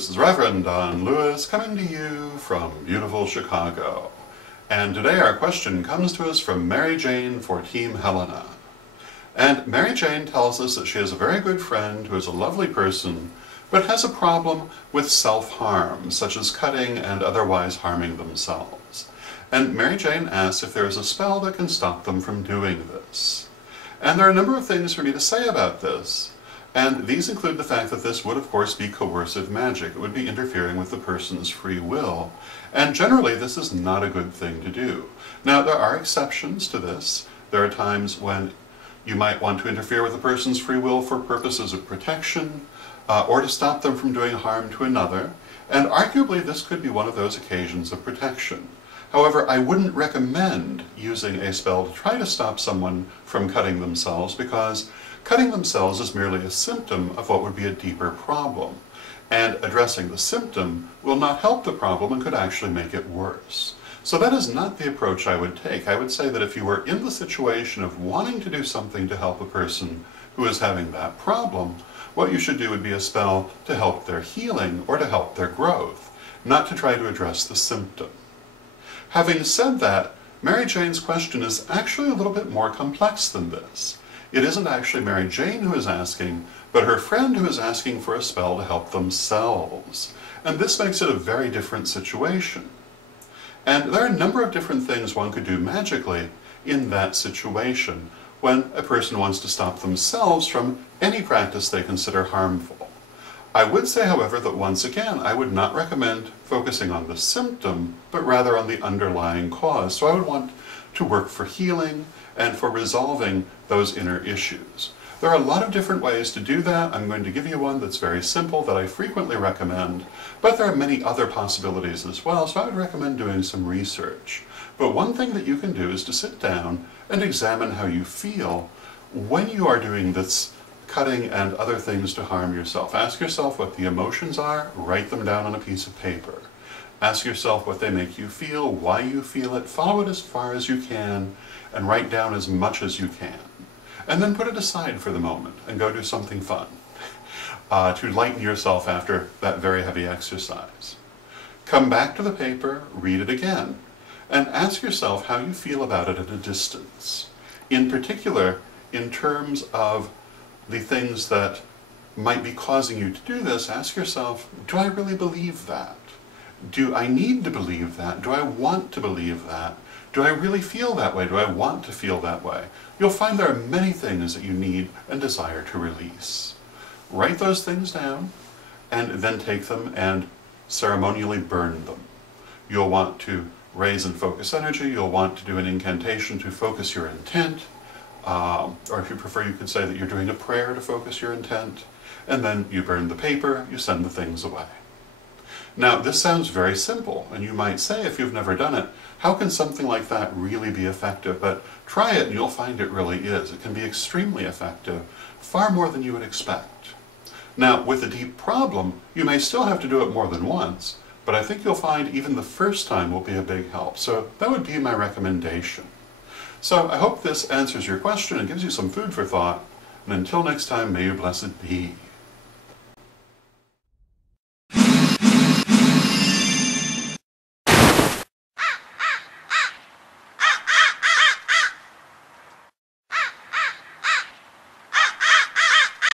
This is Reverend Don Lewis coming to you from beautiful Chicago. And today our question comes to us from MaryJane for Team Helena. And MaryJane tells us that she has a very good friend who is a lovely person, but has a problem with self-harm, such as cutting and otherwise harming themselves. And MaryJane asks if there is a spell that can stop them from doing this. And there are a number of things for me to say about this. And these include the fact that this would of course be coercive magic. It would be interfering with the person's free will. And generally this is not a good thing to do. Now there are exceptions to this. There are times when you might want to interfere with a person's free will for purposes of protection, or to stop them from doing harm to another. And arguably this could be one of those occasions of protection. However, I wouldn't recommend using a spell to try to stop someone from cutting themselves, because cutting themselves is merely a symptom of what would be a deeper problem. And addressing the symptom will not help the problem and could actually make it worse. So that is not the approach I would take. I would say that if you were in the situation of wanting to do something to help a person who is having that problem, what you should do would be a spell to help their healing or to help their growth, not to try to address the symptom. Having said that, MaryJane's question is actually a little bit more complex than this. It isn't actually MaryJane who is asking, but her friend who is asking for a spell to help themselves. And this makes it a very different situation. And there are a number of different things one could do magically in that situation when a person wants to stop themselves from any practice they consider harmful. I would say, however, that once again, I would not recommend focusing on the symptom, but rather on the underlying cause. So I would want to work for healing and for resolving those inner issues. There are a lot of different ways to do that. I'm going to give you one that's very simple that I frequently recommend, but there are many other possibilities as well, so I would recommend doing some research. But one thing that you can do is to sit down and examine how you feel when you are doing this cutting and other things to harm yourself. Ask yourself what the emotions are, write them down on a piece of paper. Ask yourself what they make you feel, why you feel it, follow it as far as you can, and write down as much as you can. And then put it aside for the moment and go do something fun to lighten yourself after that very heavy exercise. Come back to the paper, read it again, and ask yourself how you feel about it at a distance. In particular, in terms of the things that might be causing you to do this, ask yourself, do I really believe that? Do I need to believe that? Do I want to believe that? Do I really feel that way? Do I want to feel that way? You'll find there are many things that you need and desire to release. Write those things down and then take them and ceremonially burn them. You'll want to raise and focus energy. You'll want to do an incantation to focus your intent. Or if you prefer, you could say that you're doing a prayer to focus your intent. And then you burn the paper, you send the things away. Now, this sounds very simple, and you might say, if you've never done it, how can something like that really be effective? But try it and you'll find it really is. It can be extremely effective, far more than you would expect. Now, with a deep problem, you may still have to do it more than once, but I think you'll find even the first time will be a big help. So that would be my recommendation. So I hope this answers your question and gives you some food for thought. And until next time, may you blessed be.